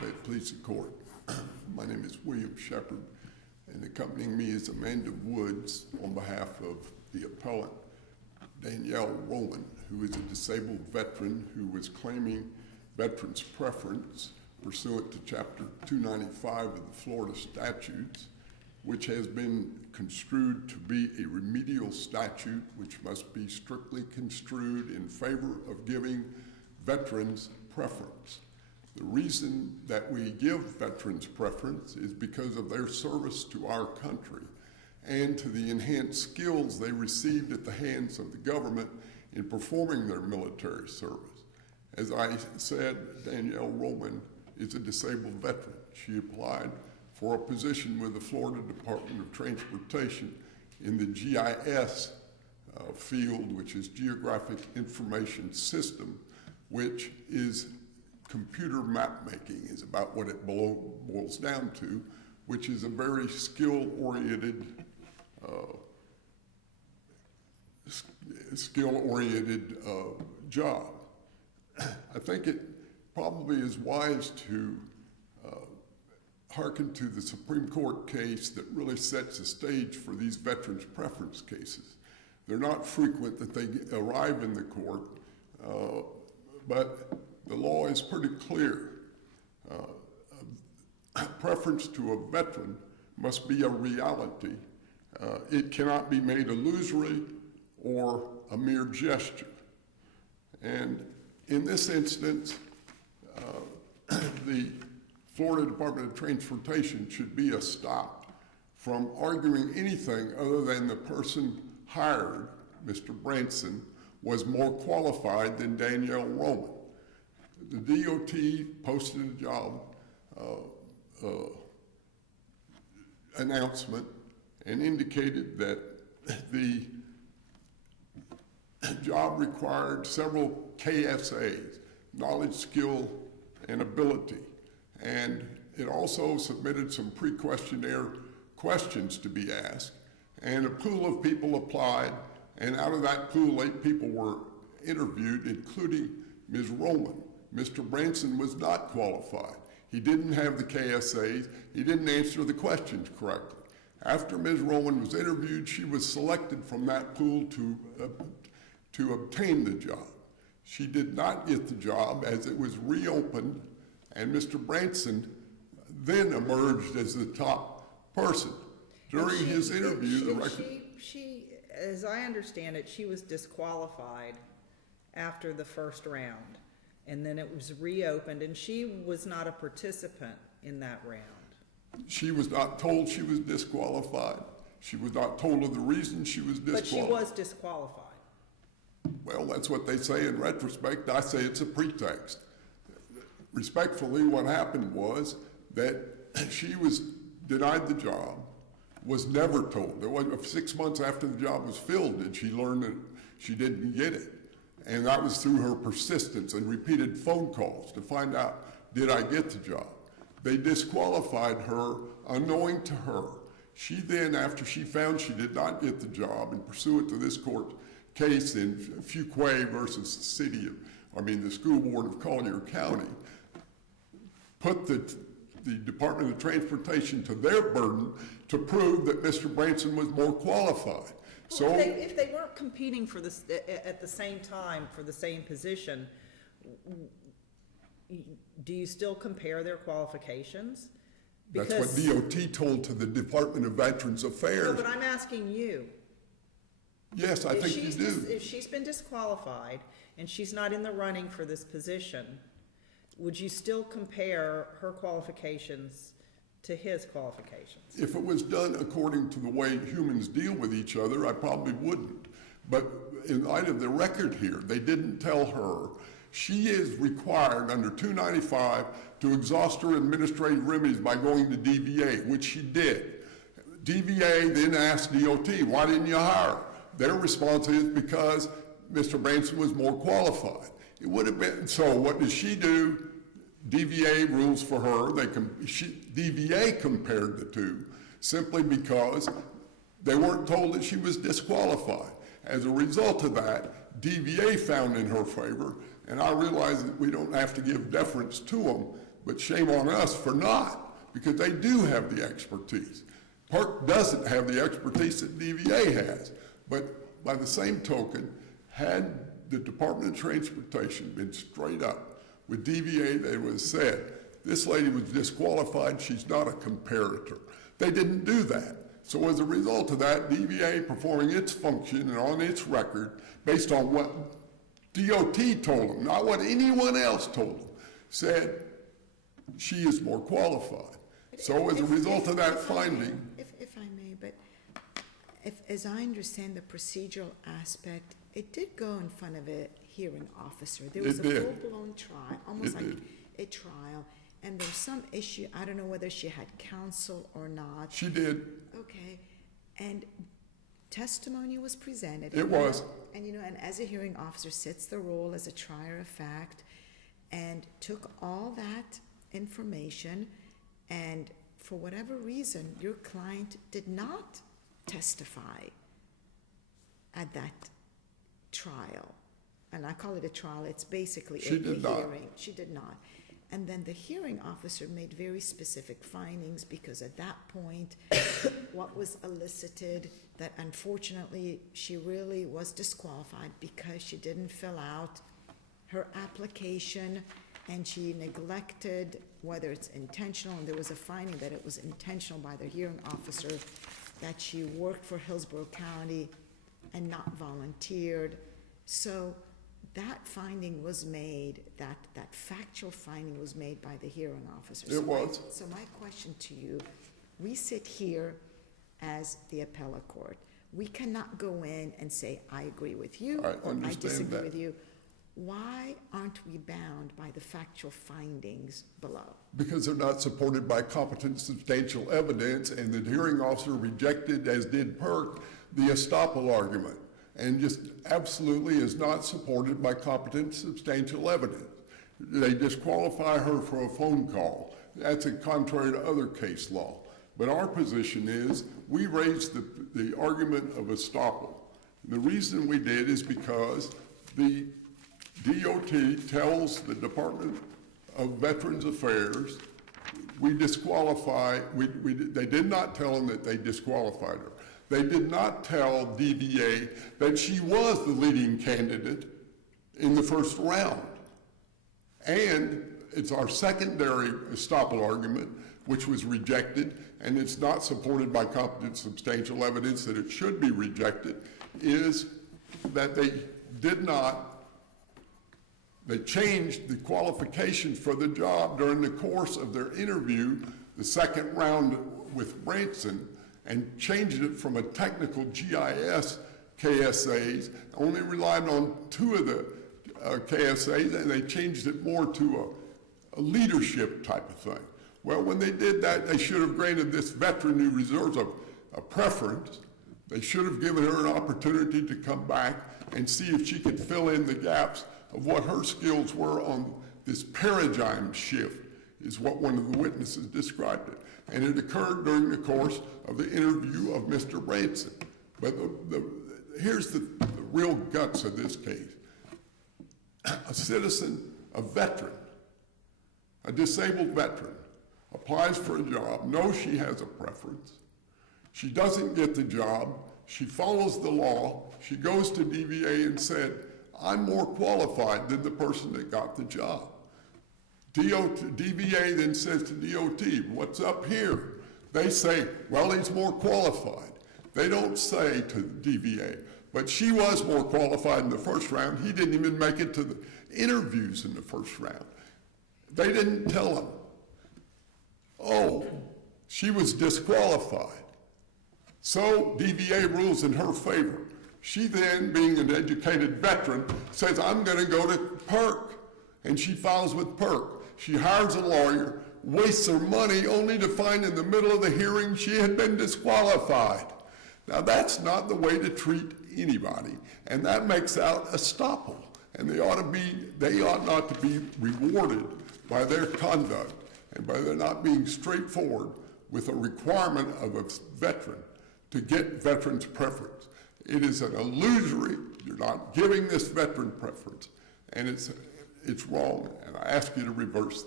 May it please the court. My name is William Shepard, and accompanying me is Amanda Woods on behalf of the appellant Danielle Roman, who is a disabled veteran who was claiming veterans preference pursuant to Chapter 295 of the Florida statutes, which has been construed to be a remedial statute which must be strictly construed in favor of giving veterans preference. The reason that we give veterans preference is because of their service to our country and to the enhanced skills they received at the hands of the government in performing their military service. As I said, Danielle Roman is a disabled veteran. She applied for a position with the Florida Department of Transportation in the GIS field, which is Geographic Information System, which is computer map making, is about what it boils down to, which is a very skill-oriented job. I think it probably is wise to hearken to the Supreme Court case that really sets the stage for these veterans preference cases. They're not frequent that they arrive in the court, but the law is pretty clear. Preference to a veteran must be a reality. It cannot be made illusory or a mere gesture. And in this instance, the Florida Department of Transportation should be stopped from arguing anything other than the person hired, Mr. Branson, was more qualified than Danielle Roman. The DOT posted a job announcement and indicated that the job required several KSAs, knowledge, skill, and ability. And it also submitted some pre-questionnaire questions to be asked. And a pool of people applied, and out of that pool, 8 people were interviewed, including Ms. Roman. Mr. Branson was not qualified. He didn't have the KSAs. He didn't answer the questions correctly. After Ms. Roman was interviewed, she was selected from that pool to obtain the job. She did not get the job as it was reopened, and Mr. Branson then emerged as the top person. During his interview, the record... She, as I understand it, she was disqualified after the first round, and then it was reopened, and she was not a participant in that round. She was not told she was disqualified. She was not told of the reason she was disqualified. But she was disqualified. Well, that's what they say in retrospect. I say it's a pretext. Respectfully, what happened was that she was denied the job, was never told. There was 6 months after the job was filled did she learn that she didn't get it. And that was through her persistence and repeated phone calls to find out, did I get the job? They disqualified her unknowing to her. She then, after she found she did not get the job, and pursuant to this court case in Fuquay versus the school board of Collier County, put the Department of Transportation to their burden to prove that Mr. Branson was more qualified. So if they weren't competing for this at the same time for the same position, do you still compare their qualifications? That's what DOT told to the Department of Veterans Affairs. No, but I'm asking you. Yes, I think you do. If she's been disqualified and she's not in the running for this position, would you still compare her qualifications to his qualifications? If it was done according to the way humans deal with each other, I probably wouldn't. But in light of the record here, they didn't tell her. She is required under 295 to exhaust her administrative remedies by going to DVA, which she did. DVA then asked DOT, why didn't you hire her? Their response is because Mr. Branson was more qualified. It would have been, so what does she do? DVA rules for her. DVA compared the two simply because they weren't told that she was disqualified. As a result of that, DVA found in her favor, and I realize that we don't have to give deference to them, but shame on us for not, because they do have the expertise. PERC doesn't have the expertise that DVA has, but by the same token, had the Department of Transportation been straight up with DVA, they would have said, this lady was disqualified, she's not a comparator. They didn't do that. So as a result of that, DVA performing its function and on its record, based on what DOT told them, not what anyone else told them, said she is more qualified. So as a result of that finding. If I may, but as I understand the procedural aspect, it did go in front of a hearing officer. There was a full-blown trial, almost like a trial, and there's some issue, I don't know whether she had counsel or not. She did. Okay, and testimony was presented. It was. And and as a hearing officer sits the role as a trier of fact, and took all that information, and for whatever reason, your client did not testify at that trial. And I call it a trial, it's basically a hearing. She did not. And then the hearing officer made very specific findings, because at that point, what was elicited, that unfortunately she really was disqualified because she didn't fill out her application, and she neglected, whether it's intentional, and there was a finding that it was intentional by the hearing officer, that she worked for Hillsborough County and not volunteered. So that finding was made, that factual finding was made by the hearing officer. It was. So my question to you, we sit here as the appellate court. We cannot go in and say, I agree with you, or I disagree with you. Why aren't we bound by the factual findings below? Because they're not supported by competent substantial evidence, and the hearing officer rejected, as did PERC, the estoppel argument, and just absolutely is not supported by competent substantial evidence. They disqualify her for a phone call. That's contrary to other case law. But our position is, we raised the argument of estoppel. The reason we did is because the DOT tells the Department of Veterans Affairs, we disqualify, they did not tell them that they disqualified her. They did not tell DVA that she was the leading candidate in the first round. And it's our secondary estoppel argument, which was rejected, and it's not supported by competent substantial evidence that it should be rejected, is that they changed the qualification for the job during the course of their interview, the second round with Branson, and changed it from a technical GIS KSAs, only relied on 2 of the KSAs, and they changed it more to a leadership type of thing. Well, when they did that, they should have granted this veteran who reserves a preference. They should have given her an opportunity to come back and see if she could fill in the gaps of what her skills were on this paradigm shift, is what one of the witnesses described it. And it occurred during the course of the interview of Mr. Branson. But here's the real guts of this case. A citizen, a veteran, a disabled veteran, applies for a job, knows she has a preference. She doesn't get the job. She follows the law. She goes to DVA and said, I'm more qualified than the person that got the job. DVA then says to DOT, what's up here? They say, well, he's more qualified. They don't say to DVA, but she was more qualified in the first round. He didn't even make it to the interviews in the first round. They didn't tell him, oh, she was disqualified. So DVA rules in her favor. She then, being an educated veteran, says, I'm going to go to PERC. And she files with PERC. She hires a lawyer, wastes her money, only to find in the middle of the hearing she had been disqualified. Now, that's not the way to treat anybody. And that makes out estoppel. And they ought not to be rewarded by their conduct and by their not being straightforward with a requirement of a veteran to get veterans' preference. It is an illusory. You're not giving this veteran preference, and it's wrong. And I ask you to reverse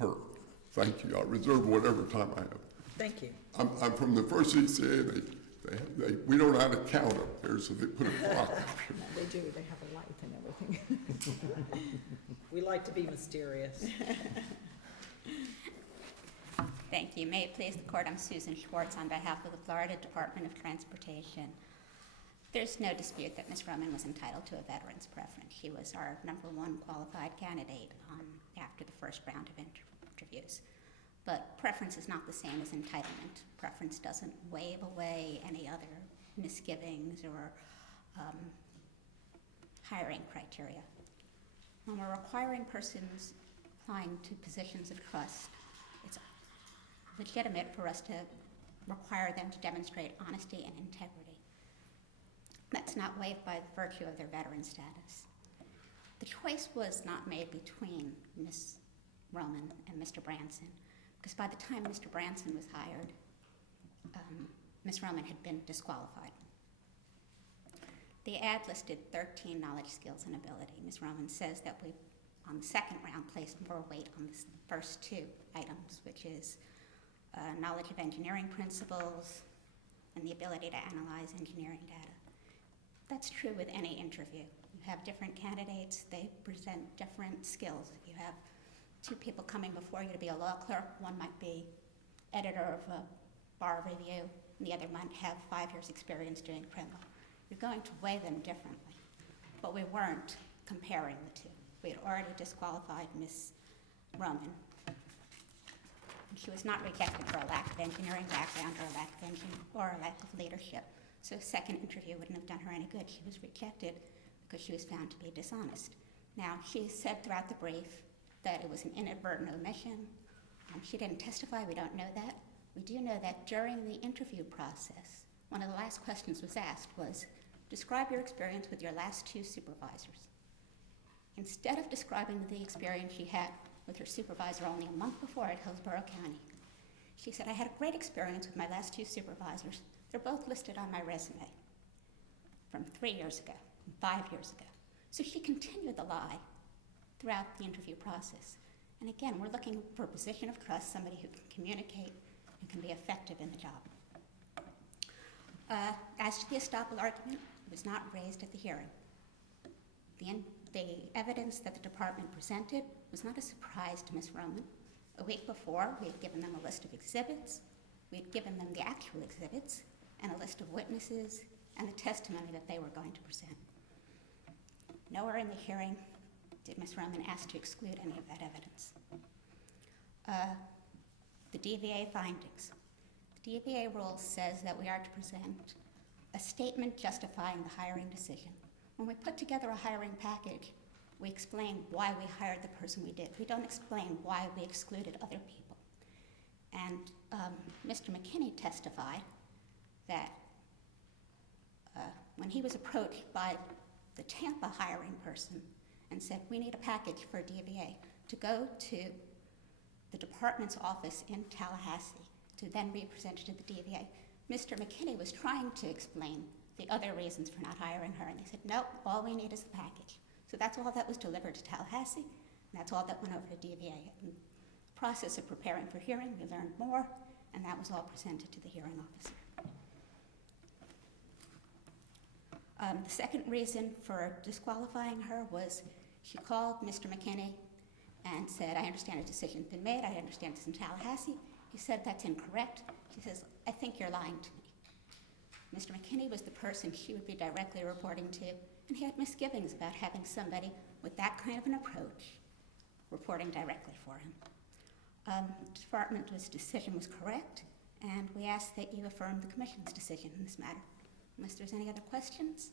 PERC. Thank you. I reserve whatever time I have. Thank you. I'm from the first CCA. We don't know how to count up there, so they put a clock up here. They do, they have a light and everything. We like to be mysterious. Thank you. May it please the court, I'm Susan Schwartz on behalf of the Florida Department of Transportation. There's no dispute that Ms. Roman was entitled to a veteran's preference. She was our #1 qualified candidate after the first round of interviews. But preference is not the same as entitlement. Preference doesn't wave away any other misgivings or hiring criteria. When we're requiring persons applying to positions of trust, it's legitimate for us to require them to demonstrate honesty and integrity. That's not waived by virtue of their veteran status. The choice was not made between Ms. Roman and Mr. Branson, because by the time Mr. Branson was hired, Ms. Roman had been disqualified. The ad listed 13 knowledge, skills, and ability. Ms. Roman says that we, on the second round, placed more weight on the first two items, which is knowledge of engineering principles and the ability to analyze engineering data. That's true with any interview. You have different candidates, they present different skills. If you have two people coming before you to be a law clerk, one might be editor of a bar review, and the other might have 5 years experience doing criminal. You're going to weigh them differently. But we weren't comparing the two. We had already disqualified Ms. Roman. She was not rejected for a lack of engineering background or a lack of leadership. So a second interview wouldn't have done her any good. She was rejected because she was found to be dishonest. Now, she said throughout the brief that it was an inadvertent omission. She didn't testify, we don't know that. We do know that during the interview process, one of the last questions was asked was, describe your experience with your last 2 supervisors. Instead of describing the experience she had with her supervisor only a month before at Hillsborough County, she said, I had a great experience with my last 2 supervisors. They're both listed on my resume from 3 years ago, 5 years ago. So she continued the lie throughout the interview process. And again, we're looking for a position of trust, somebody who can communicate and can be effective in the job. As to the estoppel argument, it was not raised at the hearing. The evidence that the department presented was not a surprise to Ms. Roman. A week before, we had given them a list of exhibits, we had given them the actual exhibits, and a list of witnesses, and the testimony that they were going to present. Nowhere in the hearing did Ms. Roman ask to exclude any of that evidence. The DVA findings. The DVA rule says that we are to present a statement justifying the hiring decision. When we put together a hiring package, we explain why we hired the person we did. We don't explain why we excluded other people. And Mr. McKinney testified that when he was approached by the Tampa hiring person and said, we need a package for DVA to go to the department's office in Tallahassee to then be presented to the DVA, Mr. McKinney was trying to explain the other reasons for not hiring her, and they said, nope, all we need is the package. So that's all that was delivered to Tallahassee, and that's all that went over to DVA. In the process of preparing for hearing, we learned more, and that was all presented to the hearing officer. The second reason for disqualifying her was she called Mr. McKinney and said, I understand a decision's been made, I understand it's in Tallahassee. He said, that's incorrect. She says, I think you're lying to me. Mr. McKinney was the person she would be directly reporting to, and he had misgivings about having somebody with that kind of an approach reporting directly for him. The department's decision was correct, and we ask that you affirm the commission's decision in this matter. Unless there's any other questions?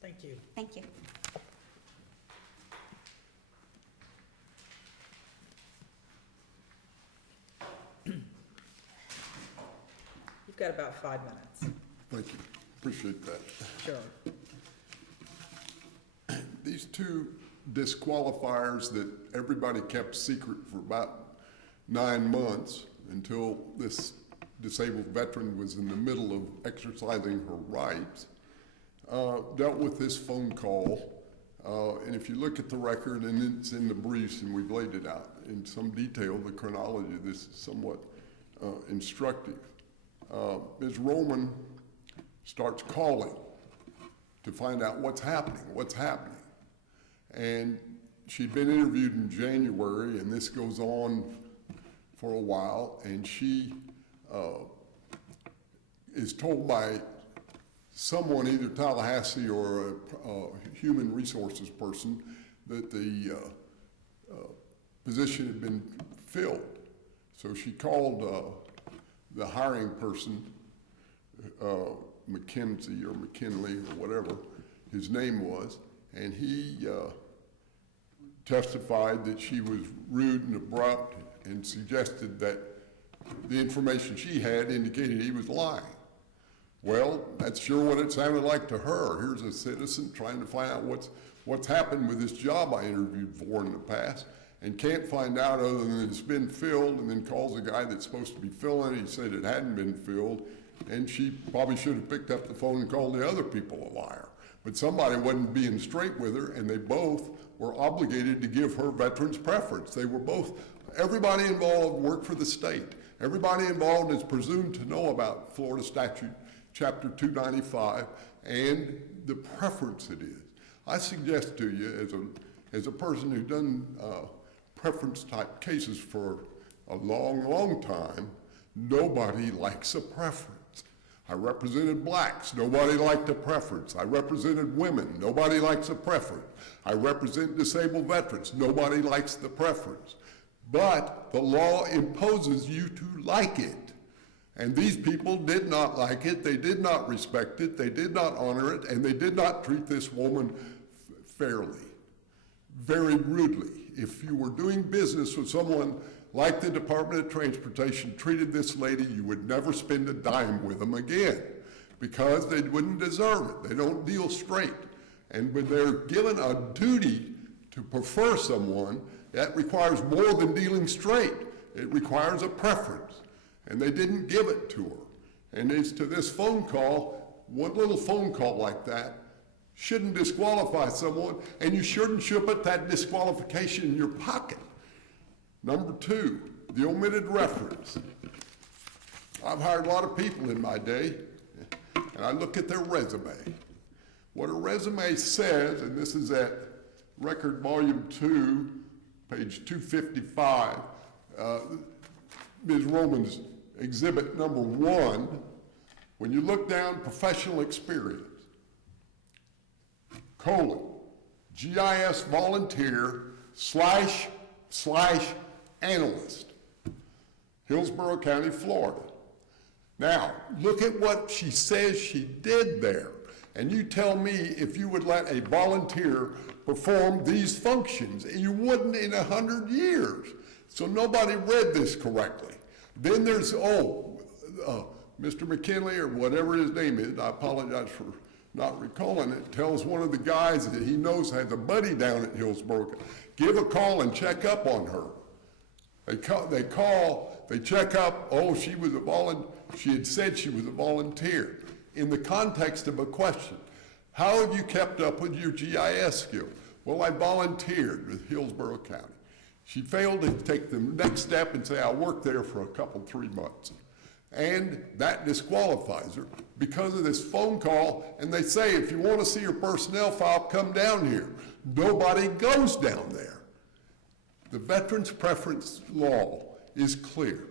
Thank you. Thank you. You've got about 5 minutes. Thank you. Appreciate that. Sure. These 2 disqualifiers that everybody kept secret for about 9 months until this disabled veteran was in the middle of exercising her rights, dealt with this phone call. And if you look at the record, and it's in the briefs and we've laid it out, in some detail the chronology. This is somewhat instructive. Ms. Roman starts calling to find out what's happening. And she'd been interviewed in January, and this goes on for a while, and she is told by someone, either Tallahassee or a human resources person, that the position had been filled. So she called the hiring person, McKenzie or McKinley or whatever his name was, and he testified that she was rude and abrupt and suggested that the information she had indicated he was lying. Well, that's sure what it sounded like to her. Here's a citizen trying to find out what's happened with this job I interviewed for in the past, and can't find out other than it's been filled, and then calls the guy that's supposed to be filling it. He said it hadn't been filled, and she probably should have picked up the phone and called the other people a liar. But somebody wasn't being straight with her, and they both were obligated to give her veterans preference. They were both, everybody involved worked for the state. Everybody involved is presumed to know about Florida statute, chapter 295, and the preference it is. I suggest to you, as a person who's done preference type cases for a long time, nobody likes a preference. I represented blacks, nobody liked a preference. I represented women, nobody likes a preference. I represent disabled veterans, nobody likes the preference. But the law imposes you to like it. And these people did not like it, they did not respect it, they did not honor it, and they did not treat this woman fairly, very rudely. If you were doing business with someone like the Department of Transportation treated this lady, you would never spend a dime with them again, because they wouldn't deserve it. They don't deal straight. And when they're given a duty to prefer someone, that requires more than dealing straight. It requires a preference. And they didn't give it to her. And as to this phone call, one little phone call like that shouldn't disqualify someone, and you shouldn't put that disqualification in your pocket. Number two, the omitted reference. I've hired a lot of people in my day, and I look at their resume. What a resume says, and this is at Record Volume 2, page 255, Ms. Roman's exhibit number 1, when you look down, professional experience, GIS volunteer / analyst, Hillsborough County, Florida. Now, look at what she says she did there. And you tell me if you would let a volunteer perform these functions. You wouldn't in 100 years. So nobody read this correctly. Then there's, Mr. McKinley or whatever his name is, I apologize for not recalling it, tells one of the guys that he knows has a buddy down at Hillsborough, give a call and check up on her. They check up, she had said she was a volunteer. In the context of a question, how have you kept up with your GIS skill? Well, I volunteered with Hillsborough County. She failed to take the next step and say, I worked there for 3 months. And that disqualifies her because of this phone call, and they say, if you want to see your personnel file, come down here. Nobody goes down there. The veterans preference law is clear.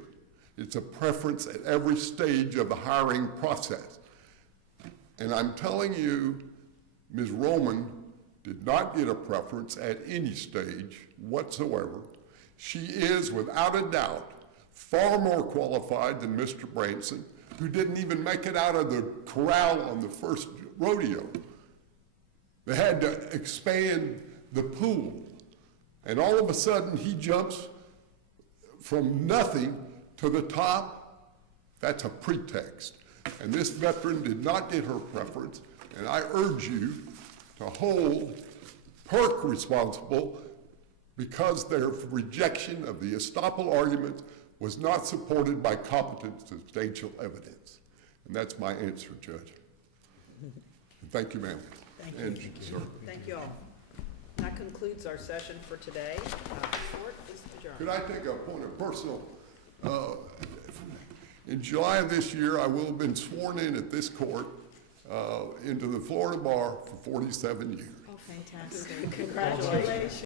It's a preference at every stage of the hiring process. And I'm telling you, Ms. Roman did not get a preference at any stage whatsoever. She is, without a doubt, far more qualified than Mr. Branson, who didn't even make it out of the corral on the first rodeo. They had to expand the pool. And all of a sudden, he jumps from nothing to the top. That's a pretext. And this veteran did not get her preference, and I urge you to hold PERC responsible because their rejection of the estoppel argument was not supported by competent substantial evidence. And that's my answer, Judge. Thank you, ma'am. Thank you. And, sir. Thank you all. That concludes our session for today. Court is adjourned. Could I take a point of personal? In July of this year, I will have been sworn in at this court into the Florida Bar for 47 years. Oh, fantastic. Congratulations.